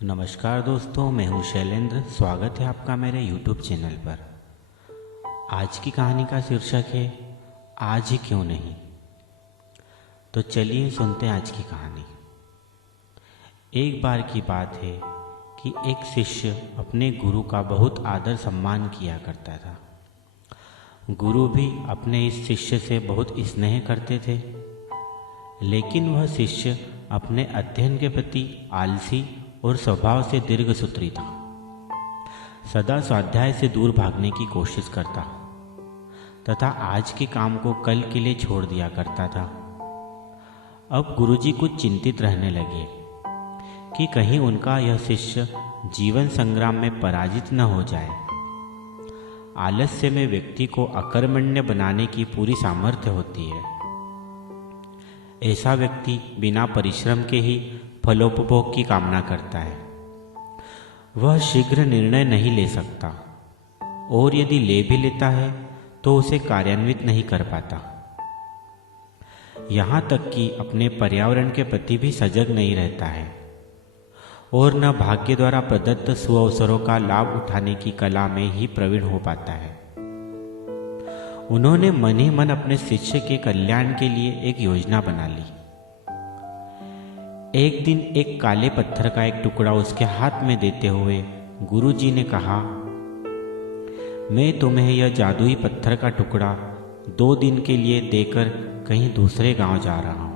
नमस्कार दोस्तों, मैं हूं शैलेंद्र। स्वागत है आपका मेरे YouTube चैनल पर। आज की कहानी का शीर्षक है आज ही क्यों नहीं। तो चलिए सुनते हैं आज की कहानी। एक बार की बात है कि एक शिष्य अपने गुरु का बहुत आदर सम्मान किया करता था। गुरु भी अपने इस शिष्य से बहुत स्नेह करते थे, लेकिन वह शिष्य अपने अध्ययन के प्रति आलसी और स्वभाव से दीर्घसूत्री था। सदा स्वाध्याय से दूर भागने की कोशिश करता तथा आज के काम को कल के लिए छोड़ दिया करता था। अब गुरुजी कुछ चिंतित रहने लगे कि कहीं उनका यह शिष्य जीवन संग्राम में पराजित न हो जाए। आलस्य में व्यक्ति को अकर्मण्य बनाने की पूरी सामर्थ्य होती है। ऐसा व्यक्ति बिना परिश्रम के ही फलोपभोग की कामना करता है। वह शीघ्र निर्णय नहीं ले सकता और यदि ले भी लेता है तो उसे कार्यान्वित नहीं कर पाता। यहाँ तक कि अपने पर्यावरण के प्रति भी सजग नहीं रहता है और न भाग्य द्वारा प्रदत्त सुअवसरों का लाभ उठाने की कला में ही प्रवीण हो पाता है। उन्होंने मन ही मन अपने शिष्य के कल्याण के लिए एक योजना बना ली। एक दिन एक काले पत्थर का एक टुकड़ा उसके हाथ में देते हुए गुरुजी ने कहा, मैं तुम्हें यह जादुई पत्थर का टुकड़ा 2 दिन के लिए देकर कहीं दूसरे गांव जा रहा हूं।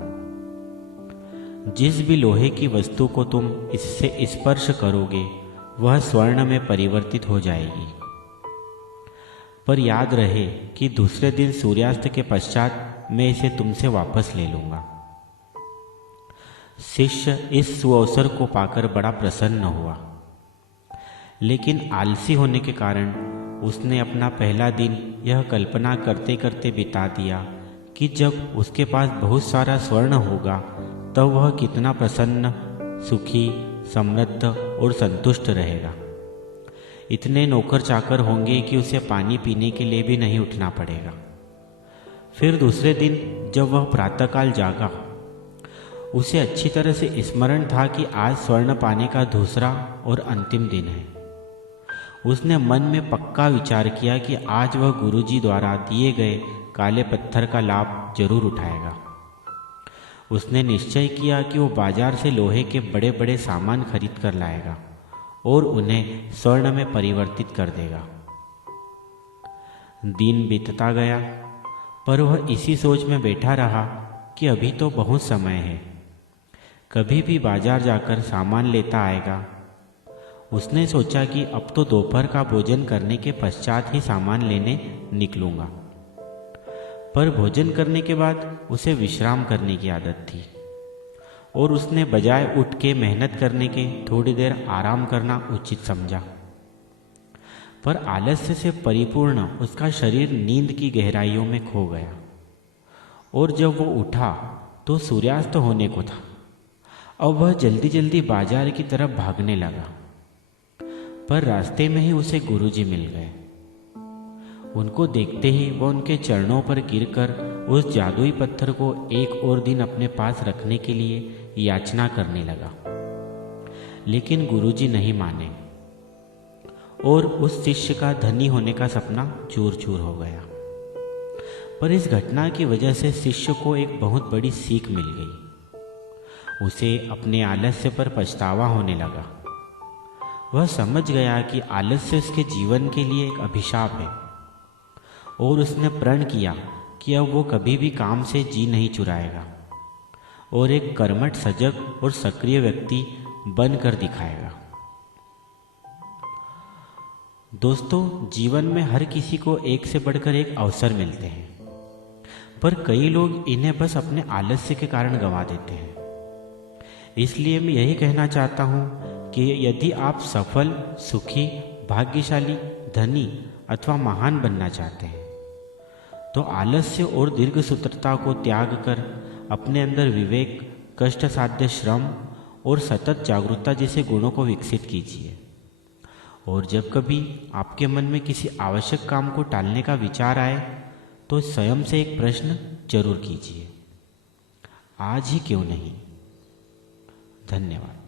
जिस भी लोहे की वस्तु को तुम इससे स्पर्श करोगे वह स्वर्ण में परिवर्तित हो जाएगी। पर याद रहे कि दूसरे दिन सूर्यास्त के पश्चात मैं इसे तुमसे वापस ले लूंगा। शिष्य इस सुअवसर को पाकर बड़ा प्रसन्न हुआ, लेकिन आलसी होने के कारण उसने अपना पहला दिन यह कल्पना करते करते बिता दिया कि जब उसके पास बहुत सारा स्वर्ण होगा तब वह कितना प्रसन्न, सुखी, समृद्ध और संतुष्ट रहेगा। इतने नौकर चाकर होंगे कि उसे पानी पीने के लिए भी नहीं उठना पड़ेगा। फिर दूसरे दिन जब वह प्रातःकाल जागा, उसे अच्छी तरह से स्मरण था कि आज स्वर्ण पाने का दूसरा और अंतिम दिन है। उसने मन में पक्का विचार किया कि आज वह गुरुजी द्वारा दिए गए काले पत्थर का लाभ जरूर उठाएगा। उसने निश्चय किया कि वो बाजार से लोहे के बड़े बड़े सामान खरीद कर लाएगा और उन्हें स्वर्ण में परिवर्तित कर देगा। दिन बीतता गया, पर वह इसी सोच में बैठा रहा कि अभी तो बहुत समय है, कभी भी बाजार जाकर सामान लेता आएगा। उसने सोचा कि अब तो दोपहर का भोजन करने के पश्चात ही सामान लेने निकलूंगा। पर भोजन करने के बाद उसे विश्राम करने की आदत थी और उसने बजाय उठ के मेहनत करने के थोड़ी देर आराम करना उचित समझा। पर आलस्य से परिपूर्ण उसका शरीर नींद की गहराइयों में खो गया और जब वो उठा तो सूर्यास्त होने को था। अब वह जल्दी जल्दी बाजार की तरफ भागने लगा, पर रास्ते में ही उसे गुरुजी मिल गए। उनको देखते ही वह उनके चरणों पर गिरकर उस जादुई पत्थर को एक और दिन अपने पास रखने के लिए याचना करने लगा, लेकिन गुरुजी नहीं माने और उस शिष्य का धनी होने का सपना चूर चूर हो गया। पर इस घटना की वजह से शिष्य को एक बहुत बड़ी सीख मिल गई। उसे अपने आलस्य पर पछतावा होने लगा। वह समझ गया कि आलस्य उसके जीवन के लिए एक अभिशाप है और उसने प्रण किया कि अब वो कभी भी काम से जी नहीं चुराएगा और एक कर्मठ, सजग और सक्रिय व्यक्ति बनकर दिखाएगा। दोस्तों, जीवन में हर किसी को एक से बढ़कर एक अवसर मिलते हैं, पर कई लोग इन्हें बस अपने आलस्य के कारण गंवा देते हैं। इसलिए मैं यही कहना चाहता हूँ कि यदि आप सफल, सुखी, भाग्यशाली, धनी अथवा महान बनना चाहते हैं तो आलस्य और दीर्घसूत्रता को त्याग कर अपने अंदर विवेक, कष्ट साध्य श्रम और सतत जागरूकता जैसे गुणों को विकसित कीजिए। और जब कभी आपके मन में किसी आवश्यक काम को टालने का विचार आए तो स्वयं से एक प्रश्न जरूर कीजिए, आज ही क्यों नहीं। धन्यवाद।